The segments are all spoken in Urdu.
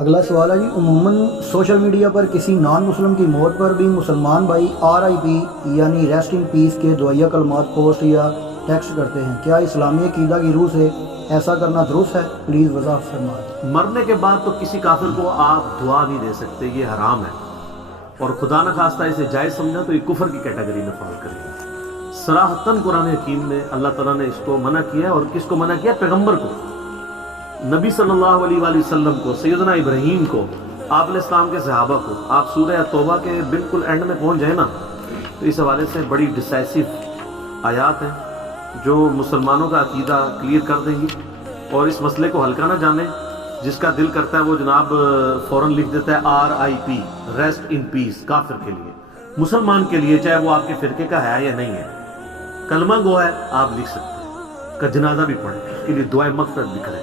اگلا سوال ہے جی، عموماً سوشل میڈیا پر کسی نان مسلم کی موت پر بھی مسلمان بھائی RIP یعنی ریسٹ ان پیس کے دعائیہ کلمات پوسٹ یا ٹیکسٹ کرتے ہیں، کیا اسلامی عقیدہ کی روح سے ایسا کرنا درست ہے؟ پلیز وضاحت فرمائیں۔ مرنے کے بعد تو کسی کافر کو آپ دعا نہیں دے سکتے، یہ حرام ہے، اور خدا نہ خواستہ اسے جائز سمجھا تو یہ کفر کی کیٹیگری میں فال کرے گا۔ صراحتاً قرآن حکیم میں اللہ تعالیٰ نے اس کو منع کیا ہے، اور کس کو منع کیا؟ پیغمبر کو، نبی صلی اللہ علیہ وآلہ وسلم کو، سیدنا ابراہیم کو، آپ علیہ السلام کے صحابہ کو۔ آپ سورہ توبہ کے بالکل اینڈ میں پہنچ جائیں نا تو اس حوالے سے بڑی ڈیسائسو آیات ہیں جو مسلمانوں کا عقیدہ کلیئر کر دیں گی، اور اس مسئلے کو ہلکا نہ جانے۔ جس کا دل کرتا ہے وہ جناب فوراً لکھ دیتا ہے RIP ریسٹ ان پیس، کافر کے لیے۔ مسلمان کے لیے چاہے وہ آپ کے فرقے کا ہے یا نہیں ہے، کلمہ گو ہے، آپ لکھ سکتے ہیں، کا جنازہ بھی پڑھیں، اس کے لیے دعائیں مغفرت بھی کریں۔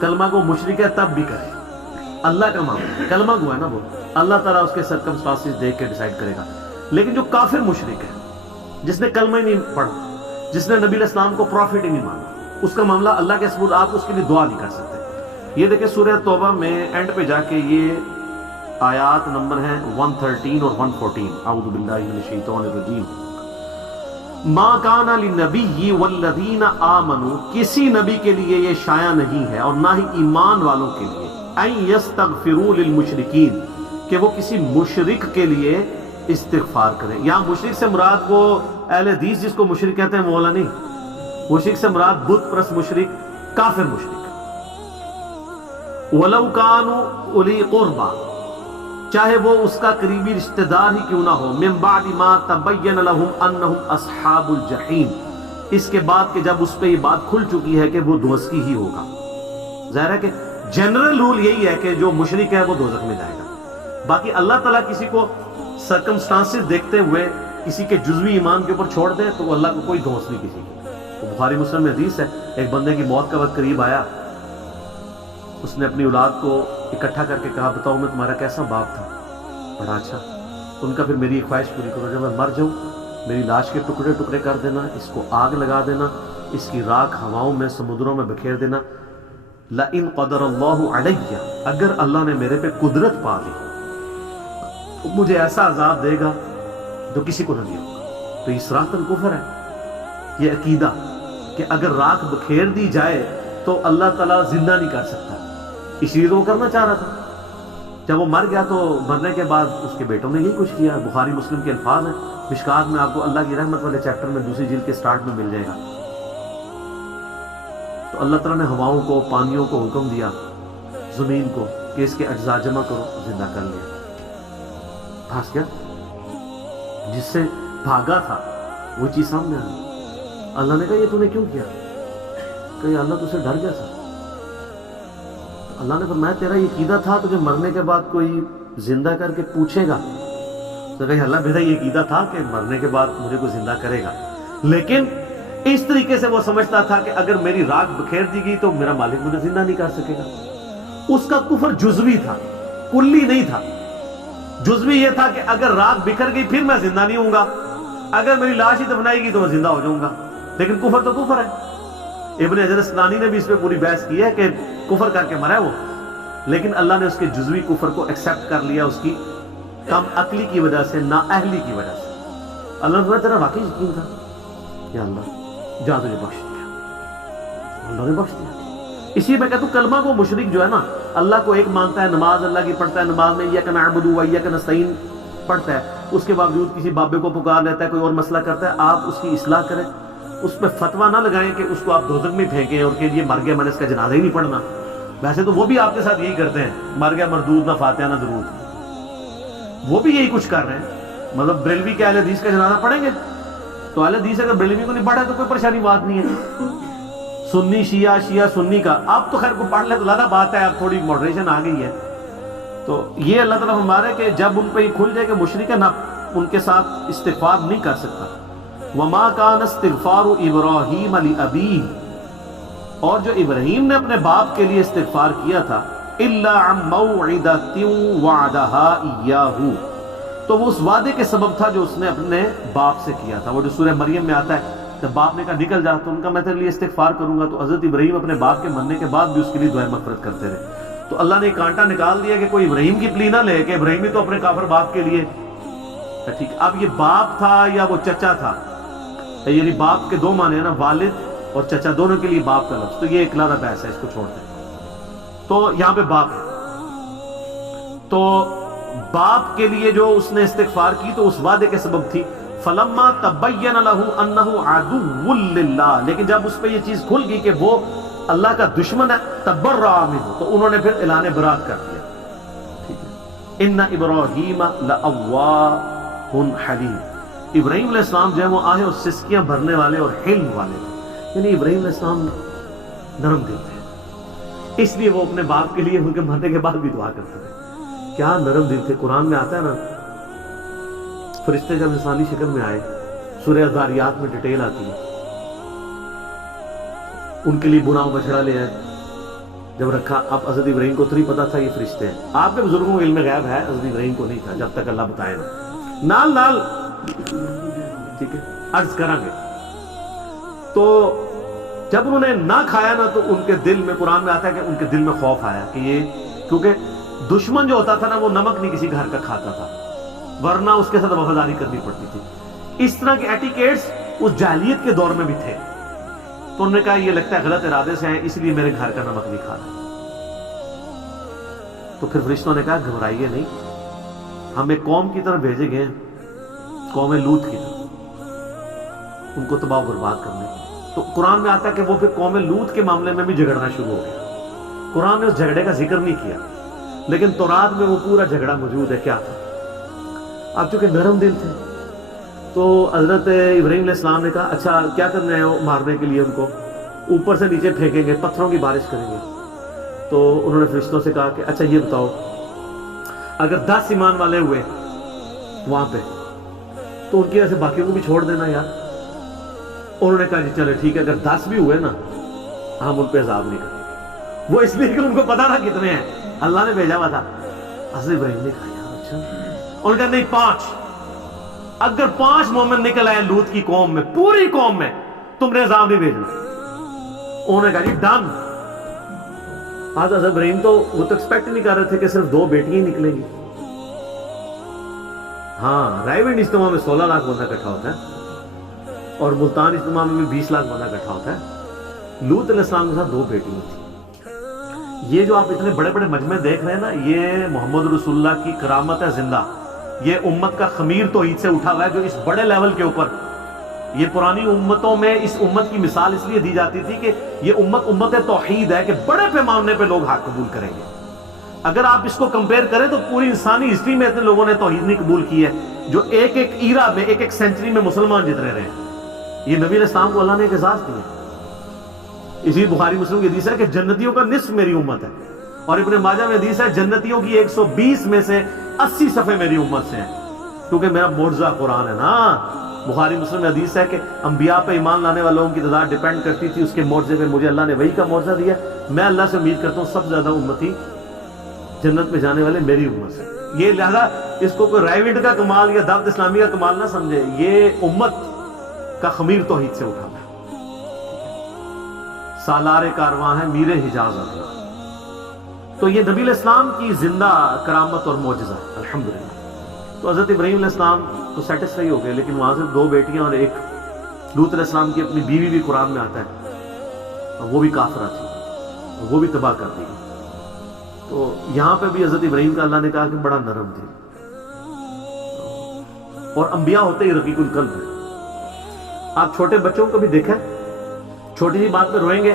کلمہ گو مشرک ہے تب بھی کریں، اللہ کا معاملہ ہے، کلمہ گو ہے نا وہ، اللہ تعالیٰ اس کے سرکمسٹانسز دیکھ کے ڈیسائیڈ کرے گا۔ لیکن جو کافر مشرک ہے، جس نے کلمہ ہی نہیں پڑھا، جس نے نبی علیہ السلام کو پروفٹ ہی نہیں مانا، اس کا معاملہ اللہ کے ثبوت، آپ اس کے لیے دعا نہیں کر سکتے۔ یہ دیکھیں سورہ توبہ میں اینڈ پہ جا کے یہ آیات نمبر ہیں 113 اور 114۔ اعوذ باللہ من الشیطان الرجیم۔ ما کان للنبی والذین آمنوا، کسی نبی کے لیے یہ شایع نہیں ہے اور نہ ہی ایمان والوں کے لیے، ان یستغفروا للمشرکین، کہ وہ کسی مشرک کے لیے استغفار کریں۔ یہاں مشرک سے مراد وہ اہل حدیث جس کو مشرک کہتے ہیں وہ والا نہیں، مشرک سے مراد بت پرست مشرک، کافر مشرک۔ وَلَوْ كَانُوا أُولِي قُرْبَى، چاہے وہ اس کا قریبی رشتہ دار ہی کیوں نہ ہو، مِن بَعْدِ مَا تَبَيَّنَ لَهُمْ أَنَّهُمْ أَصْحَابُ الْجَحِيمِ، اس کے بعد کہ جب اس پہ یہ بات کھل چکی ہے کہ وہ دوزخی ہی ہوگا۔ ظاہر ہے کہ جنرل رول یہی ہے کہ جو مشرک ہے وہ دوزخ میں جائے گا۔ باقی اللہ تعالیٰ کسی کو سرکمسٹانسز دیکھتے ہوئے کسی کے جزوی ایمان کے اوپر چھوڑ دے تو اللہ کو کوئی دوست نہیں کسی کی۔ وہ بخاری مسلم میں حدیث ہے، ایک بندے کی موت کا وقت قریب آیا، اس نے اپنی اولاد کو اکٹھا کر کے کہا بتاؤ میں تمہارا کیسا باپ تھا؟ بڑا اچھا۔ ان کا پھر میری خواہش پوری کرو، جب میں مر جاؤں میری لاش کے ٹکڑے ٹکڑے کر دینا، اس کو آگ لگا دینا، اس کی راکھ ہواؤں میں سمندروں میں بکھیر دینا۔ لَإِن قَدَرَ اللَّهُ عَلَيَّ، اگر اللہ نے میرے پہ قدرت پا لی تو مجھے ایسا عذاب دے گا جو کسی کو نہ دیا ہوگا۔ تو یہ صراحتاً کفر ہے، یہ عقیدہ کہ اگر راکھ بکھیر دی جائے تو اللہ تعالیٰ زندہ نہیں کر سکتا، اس لیے تو وہ کرنا چاہ رہا تھا۔ جب وہ مر گیا تو مرنے کے بعد اس کے بیٹوں نے یہی کچھ کیا۔ بخاری مسلم کے الفاظ ہیں، مشکات میں آپ کو اللہ کی رحمت والے چیپٹر میں دوسری جلد کے سٹارٹ میں مل جائے گا۔ تو اللہ تعالیٰ نے ہواؤں کو، پانیوں کو حکم دیا، زمین کو، کہ اس کے اجزاء جمع کرو، زندہ کر لیا۔ پھنس گیا، جس سے بھاگا تھا وہ چیز سامنے آ گئی۔ اللہ نے کہا یہ تو نے کیوں کیا؟ کہ اللہ تو سے ڈر گیا تھا۔ اللہ نے فرمایا تیرا یہ عقیدہ تھا تجھے مرنے کے بعد کوئی زندہ کر کے پوچھے گا؟ تو کہا اللہ میرا یہ عقیدہ تھا کہ مرنے کے بعد مجھے کوئی زندہ کرے گا، لیکن اس طریقے سے وہ سمجھتا تھا کہ اگر میری راکھ بکھیر دی گئی تو میرا مالک مجھے زندہ نہیں کر سکے گا۔ اس کا کفر جزوی تھا، کلی نہیں تھا۔ جزوی یہ تھا کہ اگر راکھ بکھر گئی پھر میں زندہ نہیں ہوں گا، اگر میری لاش ہی دفنائی گی تو میں زندہ ہو جاؤں گا۔ لیکن کفر تو کفر ہے۔ ابن حجر اسقلانی نے بھی اس پہ پوری بحث کی ہے کہ کفر کر کے مرا ہے وہ، لیکن اللہ نے اس کے جزوی کفر کو ایکسیپٹ کر لیا، اس کی کم عقلی کی وجہ سے، نااہلی کی وجہ سے۔ اللہ نے تیرا واقعی یقین تھا، یا اللہ جا تجھے بخش دیا، اللہ نے بخش دیا۔ اسی میں کہتا ہوں کلمہ کو مشرک جو ہے نا، اللہ کو ایک مانتا ہے، نماز اللہ کی پڑھتا ہے، نماز میں ایاک نعبد و ایاک نستعین پڑھتا ہے، اس کے باوجود کسی بابے کو پکار لیتا ہے، کوئی اور مسئلہ کرتا ہے، آپ اس کی اصلاح کریں، اس پہ فتویٰ نہ لگائیں کہ اس کو آپ دوزخ میں پھینکیں اور کہ یہ مر گیا میں نے اس کا جنازہ ہی نہیں پڑھنا۔ ویسے تو وہ بھی آپ کے ساتھ یہی کرتے ہیں، مر گیا مردود، نہ فاتحہ نہ درود، وہ بھی یہی کچھ کر رہے ہیں۔ مطلب بریلوی کے اہل حدیث کا جنازہ پڑھیں گے تو اہل حدیث اگر بریلوی کو نہیں پڑھا تو کوئی پریشانی بات نہیں ہے۔ سنی شیعہ، شیعہ سنی کا، اب تو خیر کو پڑھ لے تو زیادہ بات ہے، اب تھوڑی ماڈریشن آ گئی ہے۔ تو یہ اللہ تعالیٰ فرما رہا ہے کہ جب ان پہ یہ کھل جائے کہ مشرک ہے نہ ان کے ساتھ استغفار نہیں کر سکتا۔ وَمَا كَانَ اسْتِغْفَارُ إِبْرَاهِيمَ لِأَبِيهِ، اور جو ابراہیم نے اپنے باپ کے لیے استغفار کیا تھا، إِلَّا عَن مَوْعِدَةٍ وَعَدَهَا إِيَّاهُ، تو وہ اس وعدے کے سبب تھا جو اس نے اپنے باپ سے کیا تھا۔ وہ جو سورہ مریم میں آتا ہے، جب باپ نے کہا نکل جا تو ان کا میں تیرے لیے استغفار کروں گا، تو حضرت ابراہیم اپنے باپ کے مرنے کے بعد بھی اس کے لیے دعائیں مغفرت کرتے رہے۔ تو اللہ نے کانٹا نکال دیا کہ کوئی ابراہیم کی پلی نہ لے کہ ابراہیم ہی تو اپنے کافر باپ کے لیے ٹھیک. اب یہ باپ تھا یا وہ چچا تھا؟ یعنی باپ کے دو معنی ہیں نا، والد اور چچا دونوں کے لیے باپ کا لفظ. تو یہ ایک علیحدہ بحث ہے، اس کو چھوڑ دیں. تو یہاں پہ باپ ہے، تو باپ کے لیے جو اس نے استغفار کی تو اس وعدے کے سبب تھی. فلما تبین له انه عدو للہ، لیکن جب اس پہ یہ چیز کھل گئی کہ وہ اللہ کا دشمن ہے، تبرأ منہ، تو انہوں نے پھر اعلان برات کر دیا. ٹھیک ہے. ان ابراہیم لأواہ حلیم، ابراہیم علیہ السلام جو ہے وہ آہے اور سسکیاں بھرنے والے اور حلم والے تھے. یعنی ابراہیم علیہ السلام نرم دل تھے، اس لیے وہ اپنے باپ کے لیے ان کے مرنے کے بعد بھی دعا کرتے تھے. کیا نرم دل تھے. قرآن میں آتا ہے نا، فرشتے جب انسانی شکل میں آئے، سورہ الذاریات میں ڈیٹیل آتی ہے، ان کے لیے بناؤ بچڑا لے آئے. جب رکھا، اب حضرت ابراہیم کو تو نہیں پتا تھا یہ فرشتے ہیں. آپ کے بزرگوں کو علم غیب ہے، حضرت ابراہیم کو نہیں تھا جب تک اللہ بتائے نا. نال نال ٹھیک ہے عرض کریں گے. تو جب انہوں نے نہ کھایا نا تو ان کے دل میں، قرآن میں آتا ہے کہ ان کے دل میں خوف آیا کہ یہ، کیونکہ دشمن جو ہوتا تھا نا وہ نمک نہیں کسی گھر کا کھاتا تھا، ورنہ اس کے ساتھ وفاداری کرنی پڑتی تھی. اس طرح کے ایٹیکیٹس اس جاہلیت کے دور میں بھی تھے. تو انہوں نے کہا یہ لگتا ہے غلط ارادے سے ہیں، اس لیے میرے گھر کا نمک نہیں کھانا. تو پھر فرشتوں نے کہا گھبرائیے نہیں، ہم ایک قوم کی طرف بھیجے گئے ہیں، قوم لوط کی طرف، ان کو تباہ و برباد کرنے. تو قرآن میں آتا ہے کہ وہ پھر قوم لوط کے معاملے میں بھی جھگڑنا شروع ہو گیا. قرآن نے اس جھگڑے کا ذکر نہیں کیا، لیکن تورات میں وہ پورا جھگڑا موجود ہے. کیا تھا؟ اب چونکہ نرم دل تھے تو حضرت ابراہیم علیہ السلام نے کہا اچھا کیا کرنا ہے مارنے کے لیے؟ ان کو اوپر سے نیچے پھینکیں گے، پتھروں کی بارش کریں گے. تو انہوں نے فرشتوں سے کہا کہ اچھا یہ بتاؤ، اگر 10 ایمان والے ہوئے وہاں پہ تو ان کی وجہ سے باقیوں کو بھی چھوڑ دینا یار. انہوں نے کہا جی چلے ٹھیک ہے، اگر 10 بھی ہوئے نا ہم ان پہ عذاب نہیں کریں گے. وہ اس لیے کہ ان کو پتا تھا کتنے ہیں، اللہ نے بھیجا ہوا تھا. حضرت ابراہیم نے کہا یار اچھا. انہوں نے کہا نہیں 5، اگر 5 مومن نکل آئے لوط کی قوم میں، پوری قوم میں، تم نے عذاب نہیں بھیجنا. انہوں نے کہا جی ڈن. حضرت ابراہیم تو وہ تو ایکسپیکٹ نہیں کر رہے تھے کہ صرف 2 بیٹیاں نکلیں گی. ہاں رائیونڈ اجتماع میں 16 لاکھ بندہ اکٹھا ہوتا ہے اور ملتان اجتماع میں بھی 20 لاکھ بندہ اکٹھا ہوتا ہے. لوط علیہ السلام کے ساتھ 2 بیٹیاں تھیں. یہ جو آپ اتنے بڑے بڑے مجمع دیکھ رہے ہیں نا، یہ محمد رسول اللہ کی کرامت ہے زندہ. یہ امت کا خمیر توحید سے اٹھا ہوا ہے جو اس بڑے لیول کے اوپر، یہ پرانی امتوں میں اس امت کی مثال اس لیے دی جاتی تھی کہ یہ امت توحید ہے کہ بڑے پیمانے پہ لوگ حق قبول کریں گے. اگر آپ اس کو کمپیئر کریں تو پوری انسانی ہسٹری میں اتنے لوگوں نے توحید نہیں قبول کی ہے جو ایک ایک ایرا میں، ایک ایک سینچری میں مسلمان جتنے رہے ہیں. یہ نبی علیہ السلام کو اللہ نے ایک اعزاز دیا. اسی بخاری مسلم کی حدیث ہے کہ جنتیوں کا نصف میری امت ہے، اور ابن ماجہ میں حدیث ہے جنتیوں کی 120 میں سے 80 صفحے میری امت سے ہیں، کیونکہ میرا معجزہ قرآن ہے نا. بخاری مسلم میں حدیث ہے کہ انبیاء پہ ایمان لانے والوں کی تعداد ڈیپینڈ کرتی تھی اس کے معجزے پہ. مجھے اللہ نے وہی کا معجزہ دیا. میں اللہ سے امید کرتا ہوں سب سے زیادہ امتی جنت میں جانے والے میری امت سے. یہ لہذا اس کو کوئی رائیوڈ کا کمال یا دعوت اسلامی کا کمال نہ سمجھے، یہ امت کا خمیر توحید سے اٹھا ہے. سالار کارواں ہے میر حجاز اپنا. تو یہ نبی علیہ السلام کی زندہ کرامت اور معجزہ ہے الحمدللہ. تو حضرت ابراہیم علیہ السلام تو سیٹسفائی ہو گئے، لیکن وہاں سے 2 بیٹیاں اور ایک لوط علیہ السلام کی اپنی بیوی بھی قرآن میں آتا ہے، وہ بھی کافرہ تھی، وہ بھی تباہ کر دی. تو یہاں پہ بھی حضرت ابراہیم کا اللہ نے کہا کہ بڑا نرم تھے، اور انبیاء ہوتے ہی رقیق القلب ہیں. آپ چھوٹے بچوں کو بھی دیکھیں، چھوٹی سی بات پہ روئیں گے،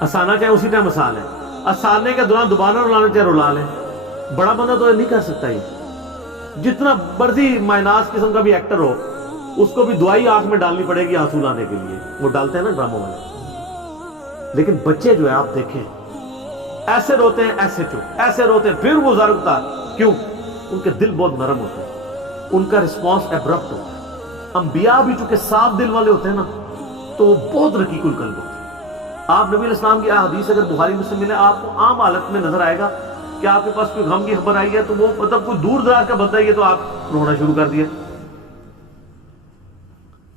ہنسانا چاہے اسی ٹائم ہنسا لیں، ہنسانے کے دوران دوبارہ رلانا چاہے رلا لیں. بڑا بندہ تو نہیں کر سکتا. یہ جتنا مرضی مائناس قسم کا بھی ایکٹر ہو، اس کو بھی دوائی آنکھ میں ڈالنی پڑے گی آنسو لانے کے لیے. وہ ڈالتے ہیں نا ڈراموں والے. لیکن بچے جو ہے آپ دیکھیں ایسے روتے ہیں، ایسے چپ، ایسے روتے ہیں، پھر وہ ضرورتا. کیوں؟ ان کے دل بہت نرم ہوتے ہیں، ان کا رسپانس ایبرپٹ ہوتا ہے. انبیاء بھی چونکہ صاف دل والے ہوتے ہیں نا تو وہ بہت رقیق القلب ہوتے ہیں. آپ نبی علیہ السلام کی حدیث اگر بخاری مسلم ملے، آپ کو عام حالت میں نظر آئے گا کہ آپ کے پاس کوئی غم کی خبر آئی ہے تو وہ مطلب کوئی دور دراز کا بندہ ہی ہے تو آپ رونا شروع کر دیا،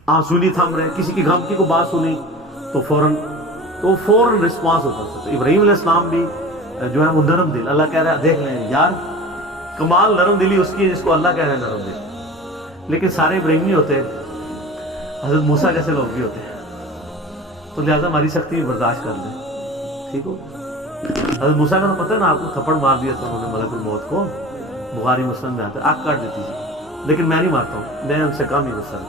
آنسو نہیں تھم رہے. کسی کی غم کی کو بات سنی تو فوراً رسپانس ہوتا ہے. تو ابراہیم علیہ السلام بھی جو ہے وہ نرم دل. اللہ کہہ رہا ہے دیکھ لیں یار کمال نرم دلی اس کی ہے جس کو اللہ کہہ رہا ہے نرم دل. لیکن سارے ابراہیم نہیں ہوتے, حضرت موسیٰ جیسے لوگ بھی ہوتے ہیں, تو لہٰذا ہماری سختی برداشت کر لیں. ٹھیک ہو. حضرت موسیٰ کا تو پتہ ہے نا آپ کو, تھپڑ مار دیا تھا انہوں نے ملک الموت کو, بخاری مسلم میں آتا ہے, آنکھ کاٹ دیتی تھی, لیکن میں نہیں مارتا ہوں, میں ان سے کم ہی غصہ.